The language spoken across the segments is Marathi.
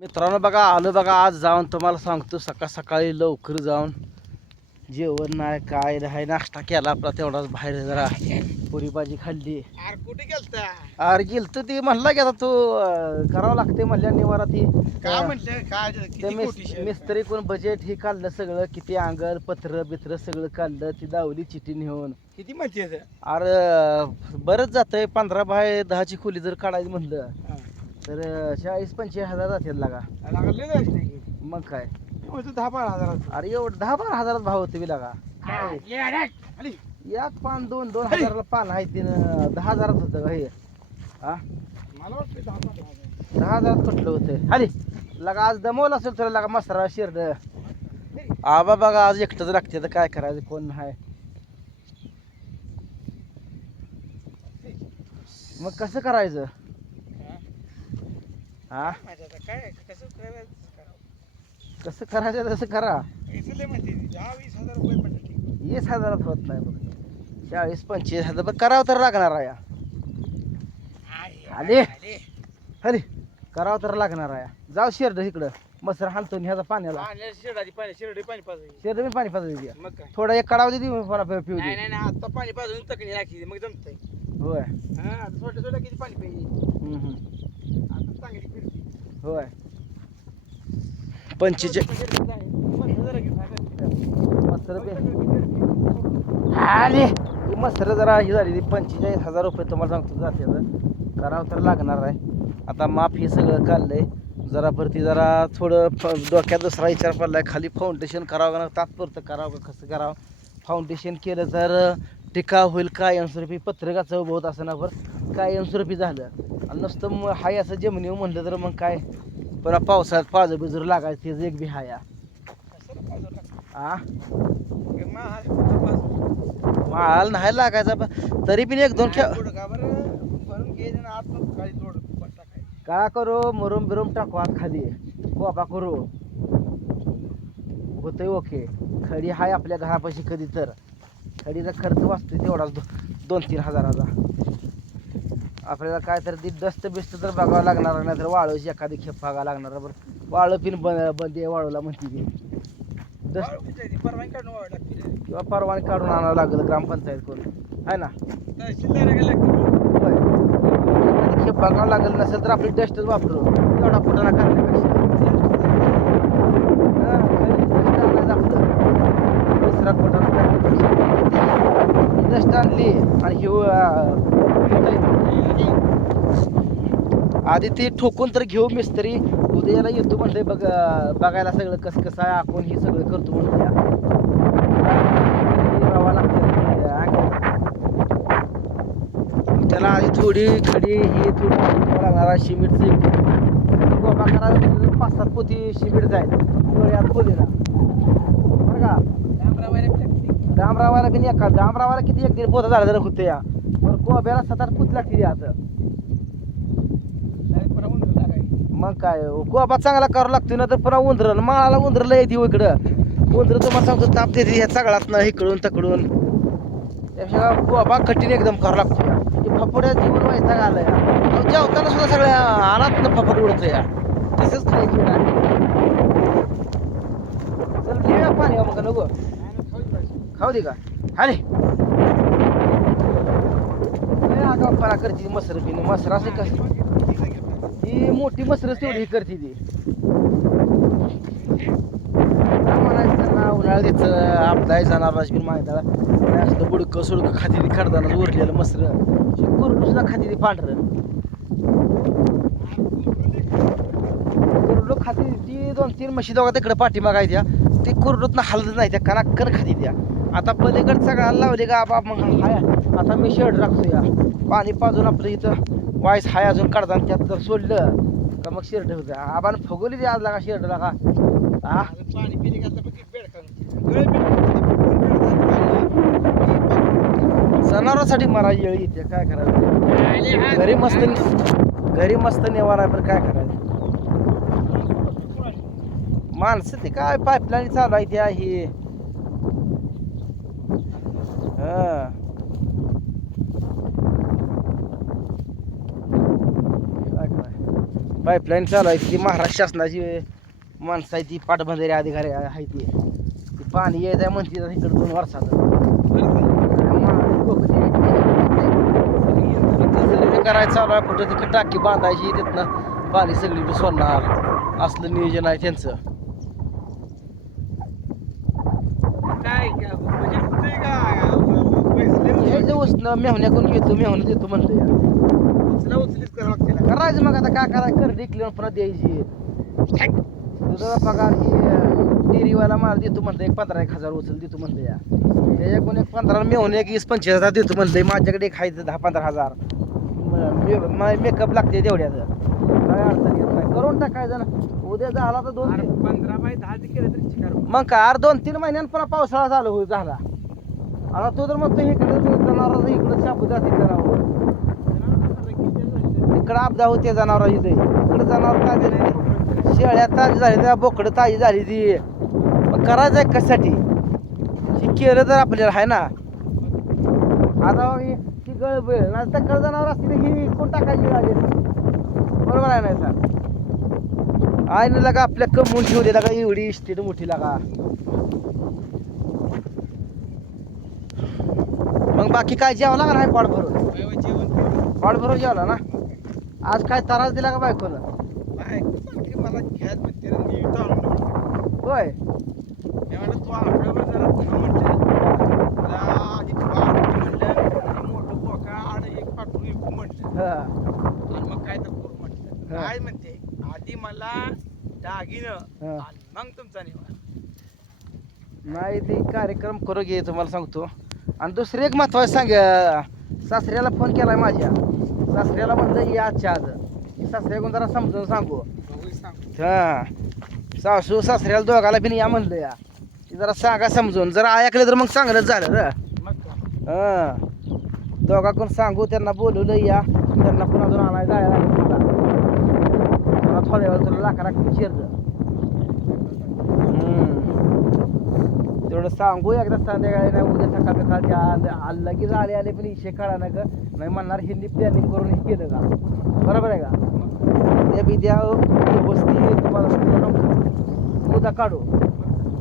मित्रांनो बघा आलो बघा आज जाऊन तुम्हाला सांगतो सकाळ सकाळी लवकर जाऊन जेवण नाही काय नाही नाश्ता केला आपला तेवढाच बाहेर जरा पुरी भाजी खाल्ली अरे कुठे गेलता गेल ती म्हणला की आता तू करावं लागते म्हणल्या निवारा ती काय म्हटलं काय ते मिस-? मिस्त्री कोण बजेट हे काढलं सगळं किती अंगल पत्र बित्र सगळं काढलं ती दावली चिठी नेऊन किती म्हणते ते? अरे बरंच जातंय पंधरा बाय दहाची खोली जर काढायची म्हणलं. तर चाळीस पंचेचाळीस हजार जातात लागा. लागले जायचं नाही की. मग काय? दहा बारा हजार अरे एवढं दहा बारा हजारात भाव होते लागा. आली. एक पान दोन दोन हजाराला पान आहे तिनं दहा हजारात होतं का हे? हा? मला वाटतं दहा बारा हजार. दहा हजारात कुठलं होतं? अरे लगा आज दमवलं असेल तुला लगा मसरा शिरड. आबा बघा आज एकटंच लागते तर काय करायचं कोण नाही मग कसं करायचं? हा? आता काय कसं करायचं? करावं? कसं करायचं तसं करा. पैसे लय म्हणते ती. दहा वीस हजार रुपये म्हणते वीस हजारात होत नाही बघ. चाळीस पंचवीस हजार बघ करावं तर लागणार आहे आले. आले. अरे करावं तर लागणार आहे जाऊ शेरड इकडं. मसर हाणतो आणि ह्याचा पाण्याला. पाण्याला शिरडाची पाणी शिरडी पाणी पाजायची शेरड मी पाणी पाजू द्या. मग काय? थोडा एक कडाव दे मला पिऊ नाही दे. नाही नाही आता पाणी पाजून तकणी राखी मग जमतंय. होय. हा आता छोट्या किती पाणी पाहिजे? हम्म, हम्म. आता चांगली फिरती. होय. पंचेचे मसर आले. जरा ही झाली ती पंचेचाळीस हजार रुपये तुम्हाला सांगतो जाते. करावं तर लागणार आहे. आता माप हे सगळं काढलंय. जरा भरती जरा थोडं फ- डोक्यात दुसरा विचार पडलाय. खाली फाउंडेशन करावं का तात्पुरतं करावं का? कसं करावं? फाउंडेशन केलं तर टिकाव होईल कायमस्वरूपी पत्रकाचं उभं होत असं ना बरं कायमस्वरूपी झालं. आणि नुसतं मग हाय असं जमिनीवर म्हणलं तर मग काय? पुन्हा पावसाळ्यात पाजं बिजूर लागायचं तेच एक बी हाया आ. माल नाही लागायचा पण तरी पण एक दोन खेळ काय करू? मुरुम बिरुम टाकू आत खाली. बाबा करू. होतंय ओके. खडी हाय आपल्या घरापाशी कधी तर खडीचा खर्च वाचतोय तेवढाच दो, दोन तीन हजाराचा. आपल्याला काय तर ती डस्त बिस्त तर बघावं लागणार नाही तर वाळूची एखादी खेप बघावं लागणार. बरं वाळू पिन बंद बंद वाळूला म्हणते ती. डस्ट किंवा परवानगी काढून आणावं लागेल ग्रामपंचायत करून आहे ना? खेप बघावं लागेल नसेल तर आपली डस्टच वापरू. एवढा फुटाणा करण्यापेक्षा हा, घरी dust आणायचं आपलं. दुसरा फुटाणा करण्यापेक्षा डस्ट आणली आणि ही आधी ती ठोकून तर घेऊ मिस्त्री. उद्याला येतो म्हणते बघ बघायला सगळं कसं कसं आहे आपण हे सगळं करतो म्हणते त्याला आधी थोडी खडी ही थोडी लागणार गोबा करायला पाच सात पोती सिमेंट जाईल डोळ्यात खोलीला. बरं का? डांबरावाला बी एका डांबरावाला किती एक दीड पोता झाला जर होते या. कोब्याला सात आठ पोती लागते आता मग काय कोबा चांगला करावा लागतो ना तर पुन्हा उंदरल माळाला उंदरला येते हो इकडं. उंदर तुम्हाला सांगतो ताप देते ह्या सगळ्यात ना इकडून तकडून. त्यापेक्षा कोबा कठीण एकदम करावं लागतो या हे फपड्या जीवन व्हायचा आलं या अहो, जेवताना सुद्धा सगळ्या आनात ना फपड उडतो या तसंच खायची पाणी हो मग नको. खाऊ दे का? हाले लय करते मसर बिन. मसर असे कसं? ही मोठी मसरच तेवढी ही करते ती. काय देत त्यांना उन्हाळ्यात जनावरांची बिन माहिती असलं बुडकं सुडकं खाती ती उरलेलं मसर. कुरडू सुद्धा खाती ती पांढरं. कुरडू खाती ती दोन तीन म्हशी दोघा तिकडे पाठीमागाय आहे त्या. ती कुरडूतनं हलत नाही त्या कनाकन खाती त्या. आता पलीकड सगळ्याला लावले का बाप मग हाय. आता मी शेड राखतो या पाणी पाजून आपलं इथं वाईस हाय अजून काढताना त्यात जर सोडलं. का मग शेरड होतं आबान फगवली ती आज लागा शेरड लागा. हा? पाणी पिली जनावरांसाठी मरा येळ येते काय करायचं? घरी मस्त घरी मस्त नेवार आहे पण काय करायचं? माणसं ते काय पाईपलाईन चालू आहे त्या ही हा काय कराय पाईपलाईन चालू आहे. ती महाराष्ट्र शासनाची माणसं आहे ती पाटबंधारे अधिकारी आहे ती. ती पाणी यायचं आहे म्हणते इकडे दोन वर्षात. करायचं चालू आहे. कुठं तिकडे टाकी बांधायची तिथनं पाणी सगळी सोडणार. असलं नियोजन आहे त्यांचं. काय काय, म्हणजे होतंय का? करायचं मग आता काय करायचं? कर डिक्लेअर पुन्हा द्यायची. तुझा पगार ही डेअरीवाला माल देतो म्हणलं एक पंधरा एक हजार उचल देतो म्हणलं या. त्याच्याकडून एक पंधरा मेहून एक वीस पंचवीस हजार देतो म्हणलं माझ्याकडे एक खायचं दहा पंधरा हजार. मेकअप लागते तेवढ्याचं काय अडचण येत नाही. करून टाकायचं ना. उद्या झाला तर दोन पंधरा बाय दहा ते केलं तरी. मग काय? अरे दोन तीन महिन्यानं पुन्हा पावसाळा चालू होईल झाला. आता तू तर म्हणतो इकडे जनावर इकडे शाबू जाते जनावर इकडं आपदा होते जनावर इथे. इकडं जनावर ताजे नाही शेळ्या ताजी झाली त्या बोकडं ताजी झाली ती. करायचं आहे कशासाठी? ही केलं तर आपल्याला आहे ना? आता ती गळबळ ना कळ जनावर असते ही कोण टाकायची झाली बरोबर आहे ना सर आईने लगा आपल्या कमवून ठेवली लगा एवढी इस्टेट मोठी लगा. मग बाकी काय जेवला का नाही पाड भरून बाय भरून जेवला ना? आज काय त्रास दिला का बायकोनं बाय, बाकी मला घ्यायच म्हणते रे, मी इथं आणून ठेवतो. होय मी म्हणलं तू जरा थांब म्हटलं. तुला आधी तू आणून म्हणलं, आणि मोठं बोका आड एक पाठवून विकू म्हटलं. हा. आणि मग काय तर करू म्हटलं. हा. काय म्हणते आधी मला दागिनं हा. आणि मग तुमचा नाही ते कार्यक्रम करू घे तुम्हाला सांगतो आणि दुसरी एक महत्वाचं सांग सासऱ्याला फोन केलाय माझ्या सासऱ्याला म्हणलं या आजच्या आज. सासऱ्याकडून जरा समजून सांगू. हा. सासू सासऱ्याला दोघाला बिन या म्हणलं या. जरा सांगा समजून जरा ऐकलं तर मग चांगलंच झालं र? हा. दोघाकडून सांगू त्यांना बोलवलं या. त्यांना पुन्हा अजून आणायला जायला थोड्या वेळ तुला लागते शिरत तेवढं सांगू एकदा संध्याकाळी नाही उद्या सकाळ सकाळच्या आज लगेच आले आले पण इशे काढा ना ग. नाही म्हणणार हिंदी प्लॅनिंग करून हे केलं का? बरोबर आहे का? त्या बिद्या वस्ती तुम्हाला उद्या काढू.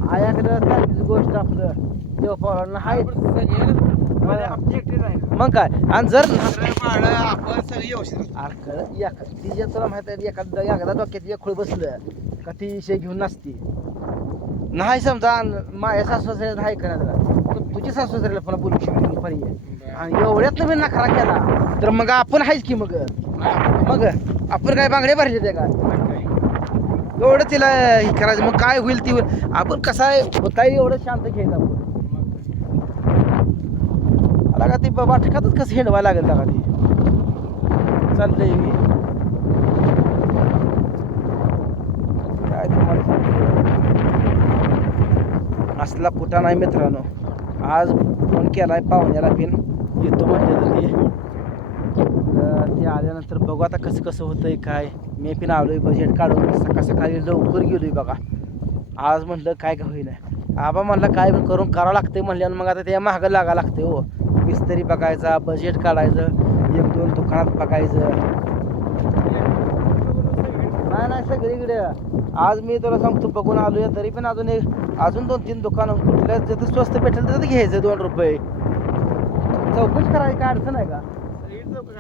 आयाकडं चाललीच गोष्ट आपलं. देवपावलांना हाय. आपण सगळे म्हणजे. मग काय? आणि जर व्यवस्थित तिच्या तुला माहीत आहे एखादा एखादा डोक्यात एक खुळ बसलं का ती विषय घेऊन नसती नाही समजा अन माझ्या सासू नाही करत तू तुझी सासू सासऱ्याला पुन्हा बोलू शकतो पर्याय आणि एवढ्यात मी नखरा केला तर मग आपण आहेच की मग? मग आपण काय बांगडे भरले ते का? एवढं तिला हे करायचं मग काय होईल ती? होईल आपण कसं आहे? होता एवढं शांत घ्यायचं आपण? आला का ती वाटकातच कसं हिंडवायला लागेल का ती? चाललंय मी काय तुम्हाला सांगतो. असला कुठं नाही मित्रांनो. आज फोन केला आहे पाहुण्याला पिन येतो म्हणजे ते. ते आल्यानंतर बघू आता कसं कसं होतंय काय. मी पण आहे बजेट काढून सकाळ सकाळी लवकर गेलो आहे बघा. आज म्हणलं काय का होईल आबा म्हणलं काय पण करून करावं लागतंय म्हणल्यानं मग आता त्या महागं लागा लागते हो. विस्तरी बघायचा बजेट काढायचं एक दोन दुकानात बघायचं. नाही नाही सगळीकडे. आज मी तुला सांगतो बघून आलो आहे तरी पण अजून एक अजून दोन तीन दुकानं कुठल्या जिथं स्वस्त भेटेल तिथं घ्यायचं दोन रुपये. चौकशी करायची काय अडचण आहे का.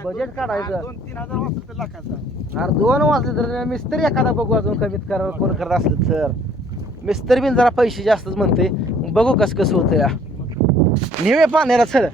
बजेट काढायचं. दोन तीन हजार वाचलं तर लाखाचा अरे दोन वाजले तर मिस्त्री एखादा बघू अजून कमीत करा कोण करत असलं तर. मिस्त्री बिन जरा पैसे जास्तच म्हणते. बघू कसं कसं होतं या नेहमी पाण्याला चल.